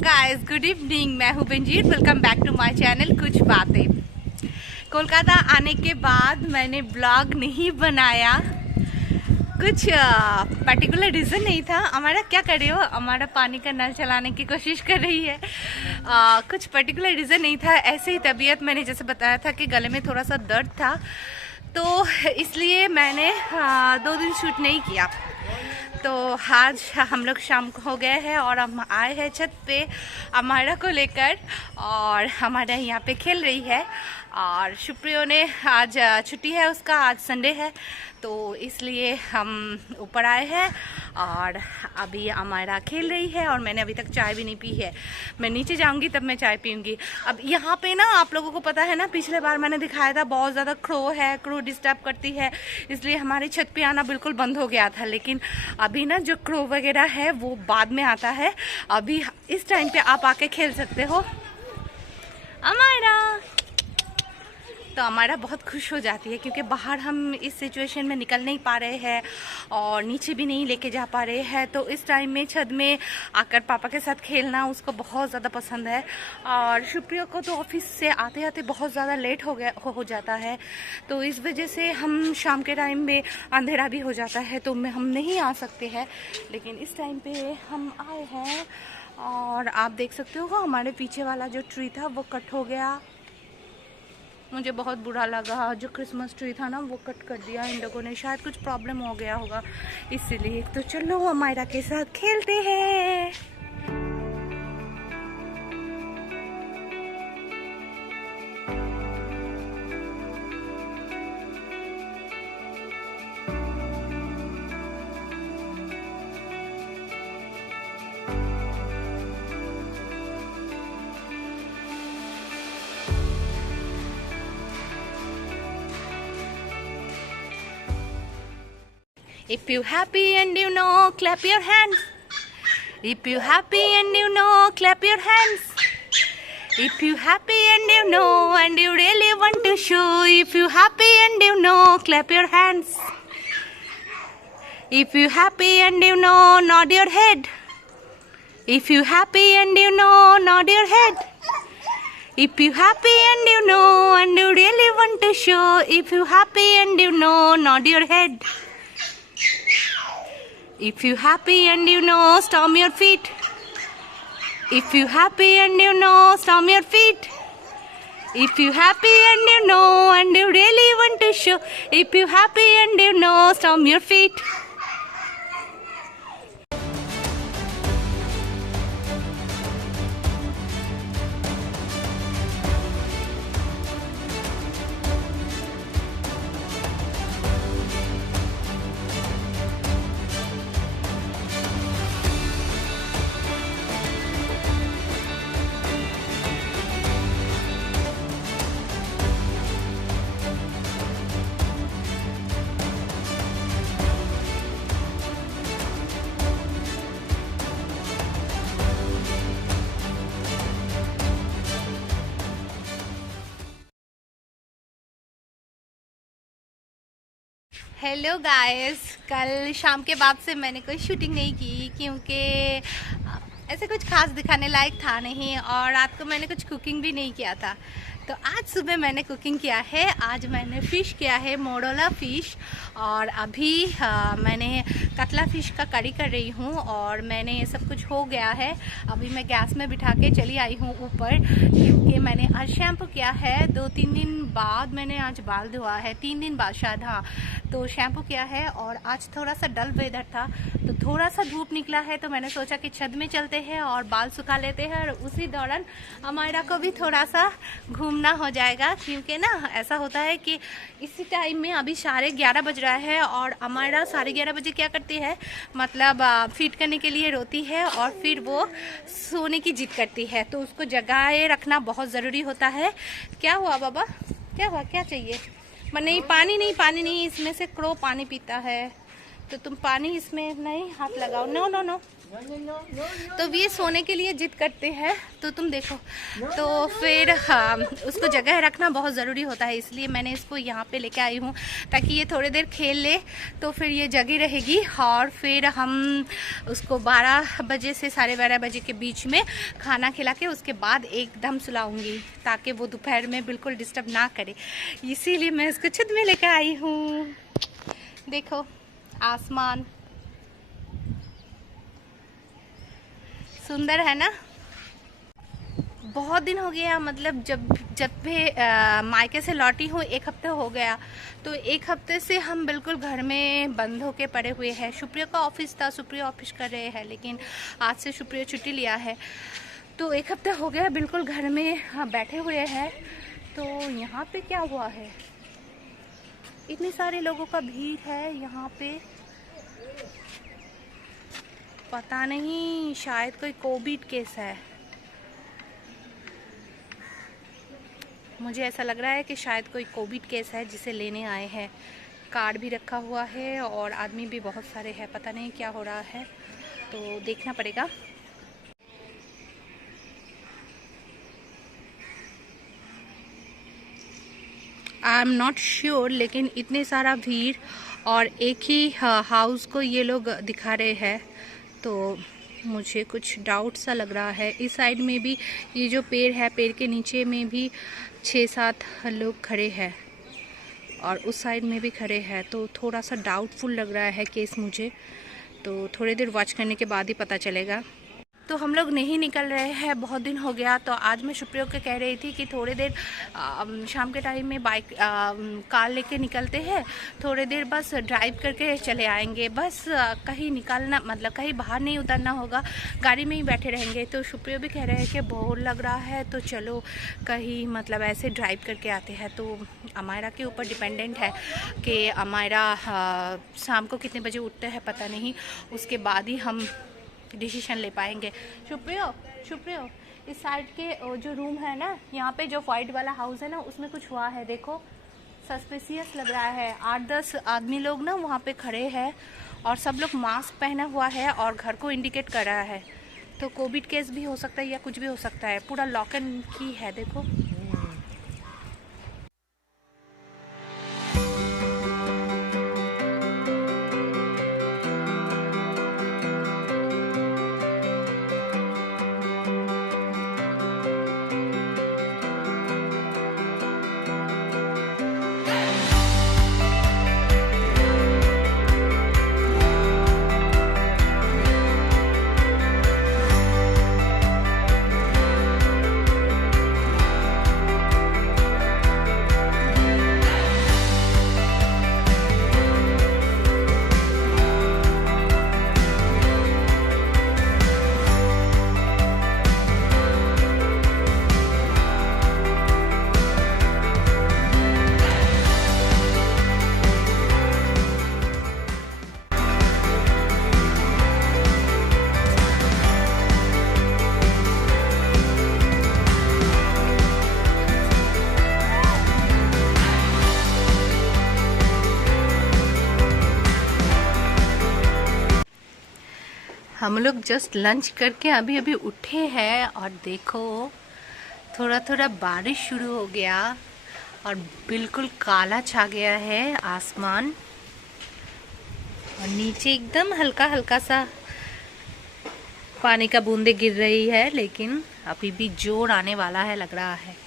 Guys, good evening. मैं हूँ Benazir. Welcome back to my channel कुछ बातें। कोलकाता आने के बाद मैंने ब्लॉग नहीं बनाया। कुछ पर्टिकुलर रीज़न नहीं था। हमारा क्या कर रही हो, हमारा पानी का नल चलाने की कोशिश कर रही है। कुछ पर्टिकुलर रीज़न नहीं था, ऐसे ही तबीयत, मैंने जैसे बताया था कि गले में थोड़ा सा दर्द था, तो इसलिए मैंने 2 दिन शूट नहीं किया। तो आज हम लोग शाम को हो गए हैं और हम आए हैं छत पे अमायरा को लेकर, और हमारा यहाँ पे खेल रही है। और शुप्रियो ने आज छुट्टी है उसका, आज संडे है, तो इसलिए हम ऊपर आए हैं और अभी अमायरा खेल रही है और मैंने अभी तक चाय भी नहीं पी है। मैं नीचे जाऊंगी तब मैं चाय पीऊंगी। अब यहाँ पे ना, आप लोगों को पता है ना, पिछले बार मैंने दिखाया था बहुत ज़्यादा क्रो है, क्रो डिस्टर्ब करती है, इसलिए हमारी छत पे आना बिल्कुल बंद हो गया था। लेकिन अभी ना जो क्रो वगैरह है वो बाद में आता है, अभी इस टाइम पे आप आके खेल सकते हो। अमायरा तो हमारा बहुत खुश हो जाती है, क्योंकि बाहर हम इस सिचुएशन में निकल नहीं पा रहे हैं और नीचे भी नहीं लेके जा पा रहे हैं, तो इस टाइम में छत में आकर पापा के साथ खेलना उसको बहुत ज़्यादा पसंद है। और शुक्रिया को तो ऑफिस से आते आते बहुत ज़्यादा लेट हो जाता है, तो इस वजह से हम शाम के टाइम में अंधेरा भी हो जाता है, तो हम नहीं आ सकते हैं। लेकिन इस टाइम पर हम आए हैं और आप देख सकते हो हमारे पीछे वाला जो ट्री था वो कट हो गया। मुझे बहुत बुरा लगा, जो क्रिसमस ट्री था ना वो कट कर दिया इन लोगों ने, शायद कुछ प्रॉब्लम हो गया होगा इसीलिए। तो चलो अमायरा के साथ खेलते हैं। If you happy and you know, clap your hands. If you happy and you know, clap your hands. If you happy and you know and you really want to show, if you happy and you know, clap your hands. If you happy and you know, nod your head. If you happy and you know, nod your head. If you happy and you know and you really want to show, if you happy and you know, nod your head. If you happy and you know, stomp your feet. If you happy and you know, stomp your feet. If you happy and you know and you really want to show, if you happy and you know, stomp your feet. Hello guys, कल शाम के बाद से मैंने कोई shooting नहीं की, क्योंकि ऐसे कुछ खास दिखाने लायक था नहीं, और रात को मैंने कुछ कुकिंग भी नहीं किया था। तो आज सुबह मैंने कुकिंग किया है। आज मैंने फ़िश किया है, मोडोला फ़िश, और अभी मैंने कतला फ़िश का करी कर रही हूँ, और मैंने ये सब कुछ हो गया है। अभी मैं गैस में बिठा के चली आई हूँ ऊपर, क्योंकि मैंने आज शैम्पू किया है। 2-3 दिन बाद मैंने आज बाल धोआ है, 3 दिन बाद शायद, हाँ। तो शैम्पू किया है, और आज थोड़ा सा डल वेदर था, तो थोड़ा सा धूप निकला है, तो मैंने सोचा कि छत में चलते हैं और बाल सुखा लेते हैं, और उसी दौरान अमायरा को भी थोड़ा सा घूमना हो जाएगा। क्योंकि ना ऐसा होता है कि इसी टाइम में अभी 11:30 बज रहा है, और अमायरा 11:30 बजे क्या करती है, मतलब फीड करने के लिए रोती है और फिर वो सोने की जिद करती है, तो उसको जगाए रखना बहुत ज़रूरी होता है। क्या हुआ बाबा, क्या हुआ, क्या चाहिए? नहीं, पानी नहीं, इसमें से क्रो पानी पीता है, तो तुम पानी इसमें नहीं हाथ लगाओ। नो नो नो, तो ये सोने के लिए जिद करते हैं, तो तुम देखो। तो फिर हाँ, उसको जगह रखना बहुत ज़रूरी होता है, इसलिए मैंने इसको यहाँ पे लेके आई हूँ ताकि ये थोड़ी देर खेल ले, तो फिर ये जगी रहेगी। और फिर हम उसको 12 बजे से 12:30 बजे के बीच में खाना खिला के उसके बाद एकदम सुलाऊंगी, ताकि वो दोपहर में बिल्कुल डिस्टर्ब ना करे। इसीलिए मैं इसको छत में लेकर आई हूँ। देखो आसमान सुंदर है ना। बहुत दिन हो गया, मतलब जब भी मायके से लौटी हूँ 1 हफ्ते हो गया। तो 1 हफ्ते से हम बिल्कुल घर में बंद होके पड़े हुए हैं। सुप्रिया का ऑफिस था, सुप्रिया ऑफिस कर रहे हैं, लेकिन आज से सुप्रिया छुट्टी लिया है। तो 1 हफ्ते हो गया बिल्कुल घर में बैठे हुए हैं। तो यहाँ पे क्या हुआ है, इतने सारे लोगों का भीड़ है यहाँ पे। पता नहीं, शायद कोई कोविड केस है। मुझे ऐसा लग रहा है कि शायद कोई कोविड केस है जिसे लेने आए हैं। कार्ड भी रखा हुआ है और आदमी भी बहुत सारे हैं, पता नहीं क्या हो रहा है, तो देखना पड़ेगा। आई एम नॉट श्योर, लेकिन इतने सारा भीड़ और एक ही हाउस को ये लोग दिखा रहे हैं, तो मुझे कुछ डाउट सा लग रहा है। इस साइड में भी ये जो पेड़ है, पेड़ के नीचे में भी 6-7 लोग खड़े हैं और उस साइड में भी खड़े हैं, तो थोड़ा सा डाउटफुल लग रहा है केस मुझे। तो थोड़ी देर वॉच करने के बाद ही पता चलेगा। तो हम लोग नहीं निकल रहे हैं, बहुत दिन हो गया। तो आज मैं सुप्रिया को कह रही थी कि थोड़ी देर शाम के टाइम में बाइक कार लेके निकलते हैं, थोड़ी देर बस ड्राइव करके चले आएंगे, बस कहीं निकलना, मतलब कहीं बाहर नहीं उतरना होगा, गाड़ी में ही बैठे रहेंगे। तो सुप्रिया भी कह रहे हैं कि बोर लग रहा है, तो चलो कहीं मतलब ऐसे ड्राइव करके आते हैं। तो अमायरा के ऊपर डिपेंडेंट है कि अमायरा शाम को कितने बजे उठते हैं पता नहीं, उसके बाद ही हम डिसीजन ले पाएंगे। सुप्रियो इस साइड के जो रूम है ना, यहाँ पे जो वाइट वाला हाउस है ना, उसमें कुछ हुआ है। देखो सस्पिशियस लग रहा है। 8-10 आदमी लोग ना वहाँ पे खड़े हैं और सब लोग मास्क पहना हुआ है और घर को इंडिकेट कर रहा है। तो कोविड केस भी हो सकता है या कुछ भी हो सकता है। पूरा लॉक एंड की है, देखो। हम लोग जस्ट लंच करके अभी अभी उठे हैं और देखो थोड़ा थोड़ा बारिश शुरू हो गया और बिल्कुल काला छा गया है आसमान, और नीचे एकदम हल्का हल्का सा पानी का बूंदे गिर रही है, लेकिन अभी भी जोर आने वाला है लग रहा है।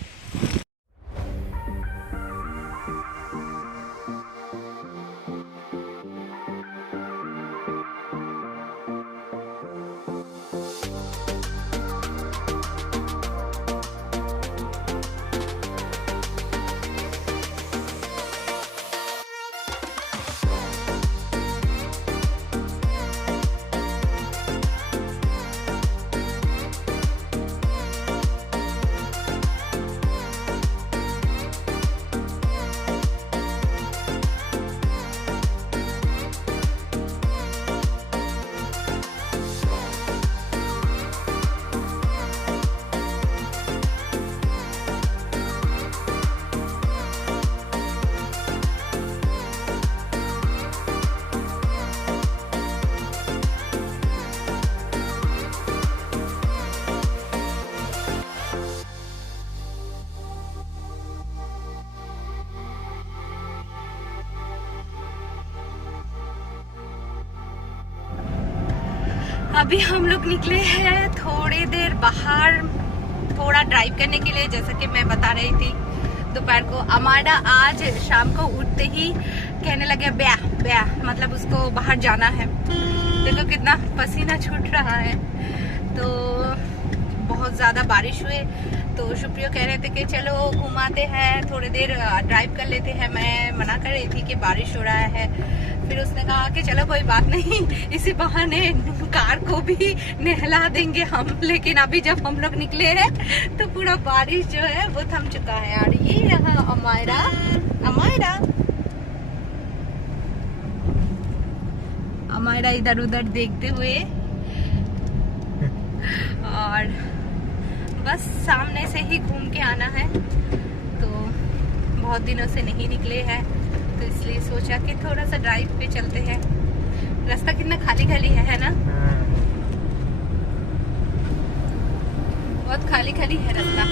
अभी हम लोग निकले हैं थोड़ी देर बाहर, थोड़ा ड्राइव करने के लिए। जैसा कि मैं बता रही थी दोपहर को, अमाडा आज शाम को उठते ही कहने लगे ब्याह ब्याह, मतलब उसको बाहर जाना है। देखो कितना पसीना छूट रहा है। तो बहुत ज़्यादा बारिश हुए तो सुप्रियो कह रहे थे कि चलो घुमाते हैं, थोड़ी देर ड्राइव कर लेते हैं। मैं मना कर रही थी कि बारिश हो रहा है। फिर उसने कहा कि चलो कोई बात नहीं, इसी बहाने कार को भी नहला देंगे हम। लेकिन अभी जब हम लोग निकले हैं तो पूरा बारिश जो है वो थम चुका है। और ये रहा अमायरा, अमायरा इधर उधर देखते हुए। और बस सामने से ही घूम के आना है, तो बहुत दिनों से नहीं निकले हैं तो इसलिए सोचा कि थोड़ा सा ड्राइव पे चलते हैं। रास्ता कितना खाली खाली है ना, बहुत खाली खाली है रास्ता।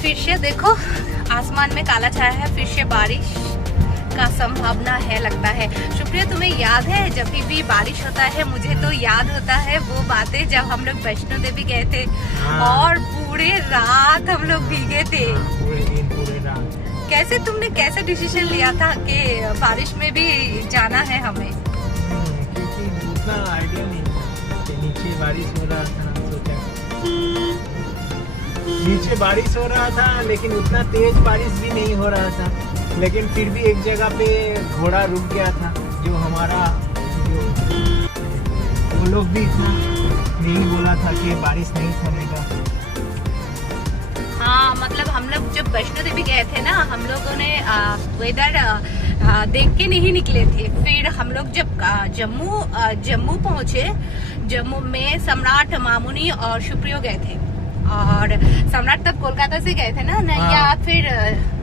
फिर से देखो आसमान में काला छाया है, फिर से बारिश का संभावना है लगता है। शुक्रिया, तुम्हें याद है जब भी बारिश होता है, मुझे तो याद होता है वो बातें जब हम लोग वैष्णो देवी गए थे और पूरे रात हम लोग भीगे थे। पूरे दिन पूरे रात। कैसे डिसीजन लिया था कि बारिश में भी जाना है हमें? क्योंकि उतना आइडिया नहीं था कि नीचे बारिश हो रहा था। सोचा नीचे बारिश हो रहा था लेकिन उतना तेज बारिश भी नहीं हो रहा था। लेकिन फिर भी एक जगह पे घोड़ा रुक गया था, जो हमारा वो लोग भी इतना नहीं बोला था कि बारिश नहीं थमेगा। हाँ, मतलब हम लोग जब वैष्णो देवी गए थे ना, हम लोगों ने वेदर देख के नहीं निकले थे। फिर हम लोग जब जम्मू पहुंचे, जम्मू में सम्राट, मामुनी और सुप्रियो गए थे। और सम्राट तब कोलकाता से गए थे ना, या फिर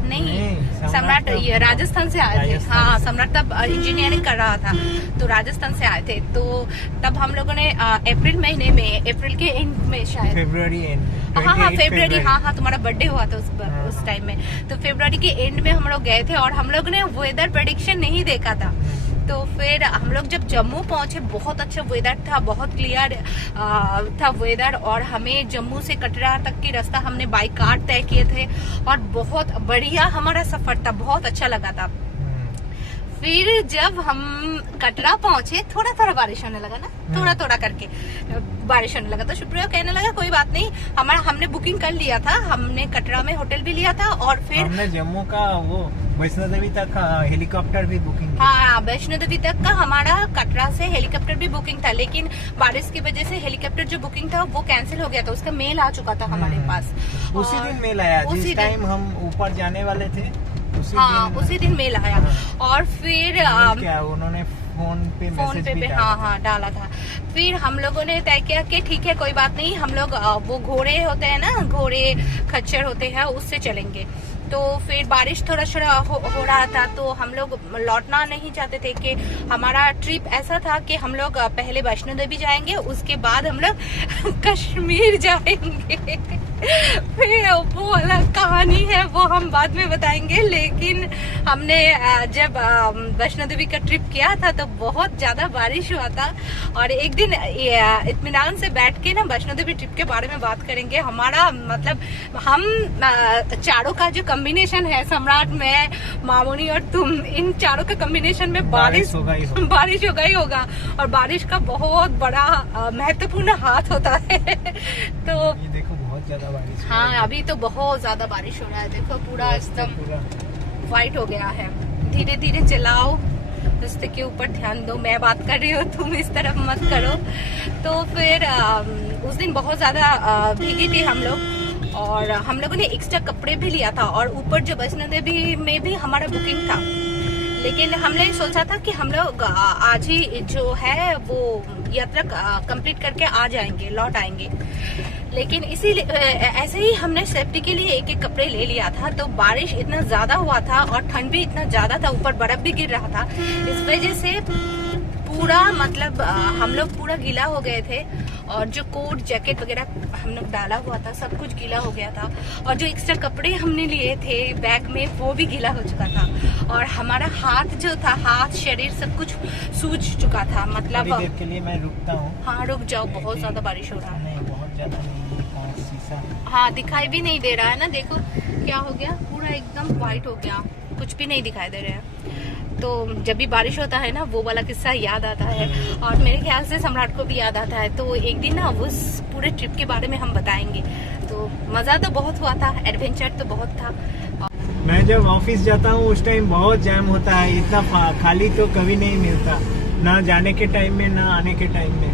नहीं, सम्राट ये राजस्थान से आए थे। हाँ, सम्राट तब इंजीनियरिंग कर रहा था तो राजस्थान से आए थे। तो तब हम लोगों ने अप्रैल महीने में, अप्रैल के एंड में शायद, फरवरी एंड, फरवरी, हाँ, तुम्हारा बर्थडे हुआ था उस टाइम में। तो फरवरी के एंड में हम लोग गए थे और हम लोग ने वेदर प्रेडिक्शन नहीं देखा था। तो फिर हम लोग जब जम्मू पहुंचे, बहुत अच्छा वेदर था, बहुत क्लियर था वेदर। और हमें जम्मू से कटरा तक की रास्ता हमने बाई कार तय किए थे और बहुत बढ़िया हमारा सफर था, बहुत अच्छा लगा था। फिर जब हम कटरा पहुंचे, थोड़ा थोड़ा बारिश होने लगा ना, थोड़ा थोड़ा करके बारिश होने लगा। तो सुप्रिया कहने लगा कोई बात नहीं, हमने बुकिंग कर लिया था, हमने कटरा में होटल भी लिया था। और फिर हमने जम्मू का वो वैष्णो देवी तक हेलीकॉप्टर भी बुकिंग किया। हाँ, वैष्णो देवी तक का हमारा कटरा से हेलीकॉप्टर भी बुकिंग था। लेकिन बारिश की वजह से हेलीकॉप्टर जो बुकिंग था वो कैंसिल हो गया था, उसका मेल आ चुका था हमारे पास। उसी दिन मेल आया, जिस टाइम हम ऊपर जाने वाले थे उसी दिन मेल आया। और फिर क्या उन्होंने फोन पे हाँ डाला था। फिर हम लोगों ने तय किया कि ठीक है कोई बात नहीं, हम लोग वो घोड़े होते हैं ना, घोड़े खच्चर होते हैं, उससे चलेंगे। तो फिर बारिश थोड़ा हो रहा था तो हम लोग लौटना नहीं चाहते थे। कि हमारा ट्रिप ऐसा था कि हम लोग पहले वैष्णो देवी जाएंगे, उसके बाद हम लोग कश्मीर जाएंगे। फिर वो अलग कहानी है, वो हम बाद में बताएंगे। लेकिन हमने जब वैष्णो देवी का ट्रिप किया था तो बहुत ज्यादा बारिश हुआ था। और एक दिन इत्मीनान से बैठ के ना वैष्णो देवी ट्रिप के बारे में बात करेंगे। हमारा मतलब हम चारों का जो कॉम्बिनेशन है, सम्राट, मैं, मामुनी और तुम, इन चारों के कॉम्बिनेशन में बारिश होगा ही होगा। और बारिश का बहुत बड़ा महत्वपूर्ण हाथ होता है। तो ये देखो बहुत ज्यादा बारिश। हाँ, अभी तो बहुत ज्यादा बारिश हो रहा है। देखो पूरा एकदम व्हाइट हो गया है। धीरे धीरे चलाओ, रास्ते के ऊपर ध्यान दो। मैं बात कर रही हूँ, तुम इस तरफ मत करो। तो फिर उस दिन बहुत ज्यादा भीगी थी हम लोग। और हम लोगों ने एक्स्ट्रा कपड़े भी लिया था। और ऊपर जो वैष्णो देवी में भी हमारा बुकिंग था। लेकिन हमने सोचा था कि हम लोग आज ही जो है वो यात्रा कंप्लीट करके आ जाएंगे, लौट आएंगे। लेकिन ऐसे ही हमने सेफ्टी के लिए एक कपड़े ले लिया था। तो बारिश इतना ज्यादा हुआ था और ठंड भी इतना ज्यादा था, ऊपर बर्फ भी गिर रहा था। इस वजह से पूरा मतलब हम लोग पूरा गीला हो गए थे, और जो कोट जैकेट वगैरह हम लोग डाला हुआ था सब कुछ गीला हो गया था, और जो एक्स्ट्रा कपड़े हमने लिए थे बैग में वो भी गीला हो चुका था, और हमारा हाथ जो था, हाथ शरीर सब कुछ सूज चुका था। मतलब थोड़ी देर के लिए मैं रुकता हूँ। हाँ रुक जाओ, बहुत ज्यादा बारिश हो रहा है। नहीं, बहुत ज्यादा नहीं दिखा शीशा। हाँ दिखाई भी नहीं दे रहा है ना, देखो क्या हो गया, पूरा एकदम व्हाइट हो गया, कुछ भी नहीं दिखाई दे रहा है। तो जब भी बारिश होता है ना वो वाला किस्सा याद आता है, और मेरे ख्याल से सम्राट को भी याद आता है। तो एक दिन ना उस पूरे ट्रिप के बारे में हम बताएंगे। तो मजा तो बहुत हुआ था, एडवेंचर तो बहुत था। मैं जब ऑफिस जाता हूँ उस टाइम बहुत जैम होता है, इतना खाली तो कभी नहीं मिलता, ना जाने के टाइम में ना आने के टाइम में।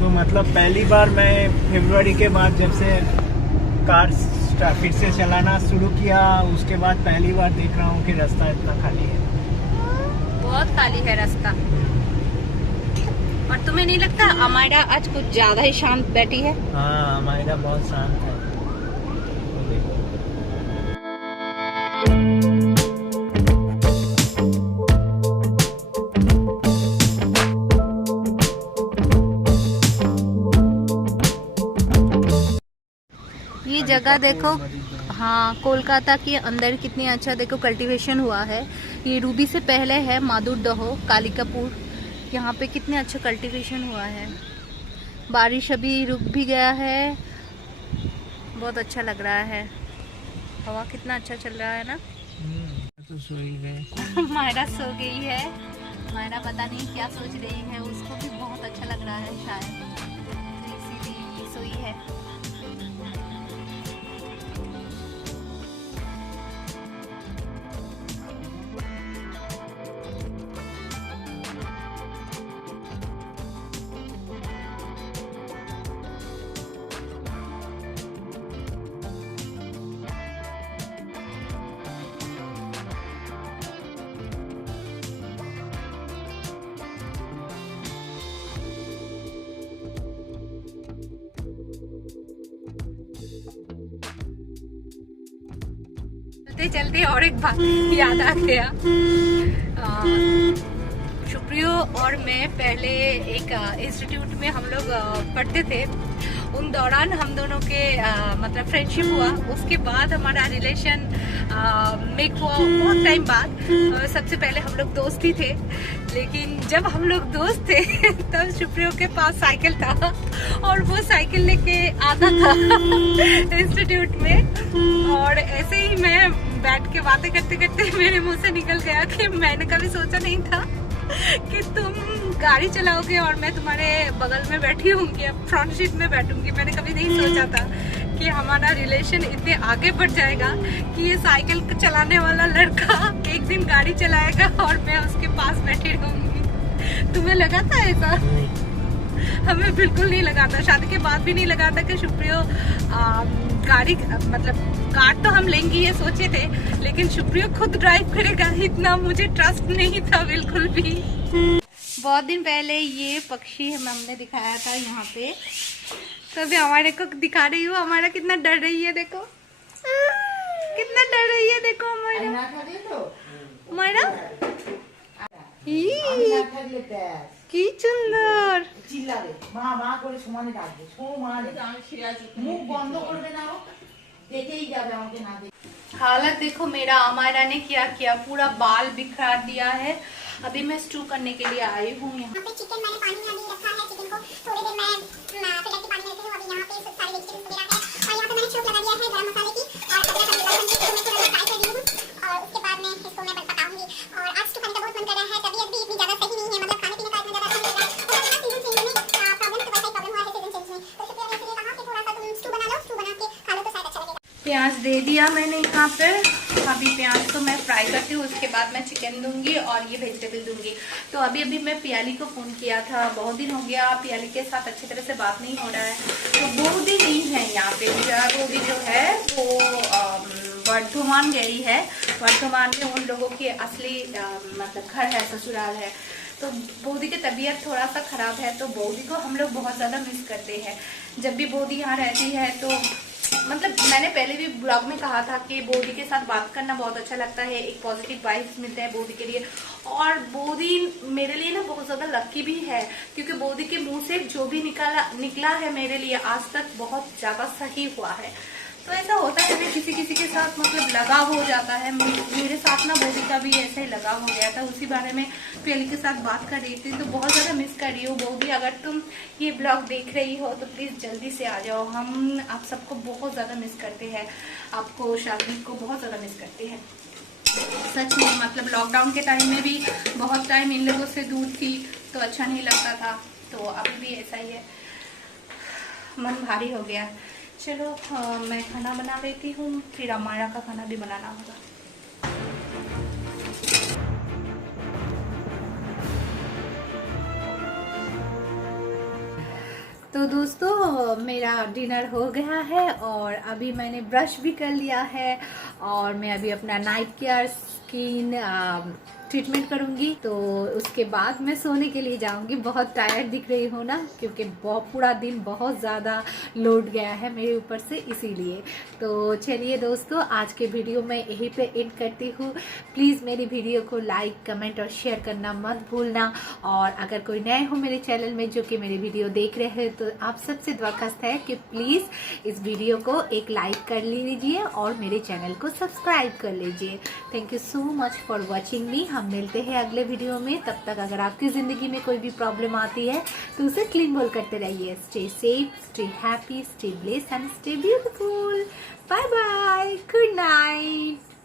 तो मतलब पहली बार मैं फरवरी के बाद जब से कार फिर से चलाना शुरू किया, उसके बाद पहली बार देख रहा हूँ कि रास्ता इतना खाली है। बहुत खाली है रास्ता। और तुम्हें नहीं लगता अमायरा आज कुछ ज्यादा ही शांत बैठी है? हाँ, अमायरा बहुत शांत है। ये जगह देखो, हाँ कोलकाता के अंदर कितनी अच्छा देखो कल्टीवेशन हुआ है। ये रूबी से पहले है माधुरदहो, कालिकापुर, यहाँ पे कितने अच्छा कल्टीवेशन हुआ है। बारिश अभी रुक भी गया है, बहुत अच्छा लग रहा है, हवा कितना अच्छा चल रहा है ना। तो सो ही गए। मायरा सो गई है, मायरा पता नहीं क्या सोच रही है, उसको भी बहुत अच्छा लग रहा है शायद, तो इसीलिए सोई है। चलते चलते और एक बात याद आ गया। शुक्रियो और मैं पहले एक इंस्टीट्यूट में हम लोग पढ़ते थे, उन दौरान हम दोनों के मतलब फ्रेंडशिप हुआ। उसके बाद हमारा रिलेशन मेक हुआ बहुत टाइम बाद। सबसे पहले हम लोग दोस्त ही थे, लेकिन जब हम लोग दोस्त थे तब शुक्रियो के पास साइकिल था, और वो साइकिल लेके आता था इंस्टीट्यूट में, और ऐसे ही मैं बैठ के बातें करते करते मेरे मुंह से निकल गया कि मैंने कभी सोचा नहीं था कि तुम गाड़ी चलाओगे और मैं तुम्हारे बगल में बैठी होंगी, फ्रंट सीट में बैठूंगी। मैंने कभी नहीं सोचा था कि हमारा रिलेशन इतने आगे बढ़ जाएगा कि ये साइकिल चलाने वाला लड़का एक दिन गाड़ी चलाएगा और मैं उसके पास बैठी रहूंगी। तुम्हें लगा था ऐसा? हमें बिल्कुल नहीं लगा था, शादी के बाद भी नहीं लगा था कि शुक्रियो गाड़ी मतलब कार तो हम लेंगे ये सोचे थे, लेकिन शुक्रियो खुद ड्राइव करेगा इतना मुझे ट्रस्ट नहीं था बिल्कुल भी। बहुत दिन पहले ये पक्षी हमने दिखाया था यहाँ पे, तभी हमारे को दिखा रही हूँ। हमारा कितना डर रही है, देखो कितना डर रही है, देखो हमारा কি সুন্দর। हालत देखो मेरा, अमायरा ने क्या किया, पूरा बाल बिखरा दिया है। अभी मैं स्टू करने के लिए आई हूँ यहाँ पे। चिकन मैंने पानी में अभी रखा है, चिकन को थोड़ी देर मैं फिल्टर के पानी में रखी हूँ। अभी यहाँ पे सारे वेजिटेबल्स वगैरह है, और यहाँ पे मैंने छोंक लगा दिया है गरम मसाले की, और अदरक लहसुन को मैं थोड़ा फ्राई कर दी हूँ, और उसके बाद मैं इसको मैं पकाऊंगी। और आज स्टू खाने का बहुत मन कर रहा है, तबीयत भी इतनी ज्यादा सही नहीं है, मतलब खाने पीने का इतना ज्यादा अच्छा नहीं लग रहा है। सीजन चेंज में प्रॉब्लम तो वैसा ही प्रॉब्लम हुआ है सीजन चेंज में, तो शुक्रिया ने इसलिए कहा कि थोड़ा सा तुम स्टू बना लो, स्टू बना के खा लो तो शायद अच्छा लगेगा। प्याज दे दिया मैंने यहाँ पे, अभी प्याज तो मैं फ्राई करती हूँ, उसके बाद मैं चिकन दूंगी और ये वेजिटेबल दूंगी। तो अभी मैं पियाली को फोन किया था, बहुत दिन हो गया पियाली के साथ अच्छी तरह से बात नहीं हो रहा है। तो बोधी नहीं है यहाँ पे, बोधी जो है वो वर्धमान गई है, वर्धमान में उन लोगों की असली मतलब घर है, ससुराल है। तो बोधी की तबीयत थोड़ा सा खराब है, तो बोधी को हम लोग बहुत ज़्यादा मिस करते हैं। जब भी बोधी यहाँ रहती है तो मतलब मैंने पहले भी ब्लॉग में कहा था कि बोधी के साथ बात करना बहुत अच्छा लगता है, एक पॉजिटिव वाइब्स मिलते हैं बोधी के लिए। और बोधी मेरे लिए ना बहुत ज़्यादा लकी भी है, क्योंकि बोधी के मुंह से जो भी निकला है मेरे लिए आज तक बहुत ज़्यादा सही हुआ है। तो ऐसा होता है कि किसी किसी के साथ मतलब लगाव हो जाता है। मेरे साथ ना बोधी का भी ऐसे ही लगाव हो गया था, उसी बारे में पहले के साथ बात कर रही थी। तो बहुत ज़्यादा मिस कर रही हूँ बोधी, अगर तुम ये ब्लॉग देख रही हो तो प्लीज़ जल्दी से आ जाओ। हम आप सबको बहुत ज़्यादा मिस करते हैं, आपको शादी को बहुत ज़्यादा मिस करते हैं सच में। मतलब लॉकडाउन के टाइम में भी बहुत टाइम इन लोगों से दूर थी तो अच्छा नहीं लगता था, तो अभी भी ऐसा ही है, मन भारी हो गया। चलो मैं खाना बना लेती हूँ, फिर अमाया का खाना भी बनाना होगा। तो दोस्तों मेरा डिनर हो गया है और अभी मैंने ब्रश भी कर लिया है और मैं अभी अपना नाइट केयर स्किन ट्रीटमेंट करूंगी। तो उसके बाद मैं सोने के लिए जाऊंगी। बहुत टायर्ड दिख रही हूँ ना, क्योंकि पूरा दिन बहुत ज़्यादा लोड गया है मेरे ऊपर से, इसीलिए। तो चलिए दोस्तों, आज के वीडियो में यहीं पे एंड करती हूँ। प्लीज़ मेरी वीडियो को लाइक कमेंट और शेयर करना मत भूलना। और अगर कोई नए हो मेरे चैनल में जो कि मेरी वीडियो देख रहे हैं, तो आप सबसे दरख्वास्त है कि प्लीज़ इस वीडियो को एक लाइक कर लीजिए और मेरे चैनल को सब्सक्राइब कर लीजिए। Thank you so much for watching मी। हम मिलते हैं अगले वीडियो में। तब तक अगर आपकी ज़िंदगी में कोई भी प्रॉब्लम आती है तो उसे क्लीन बोल करते रहिए। Stay safe, stay happy, stay blessed and stay beautiful. Bye bye, good night.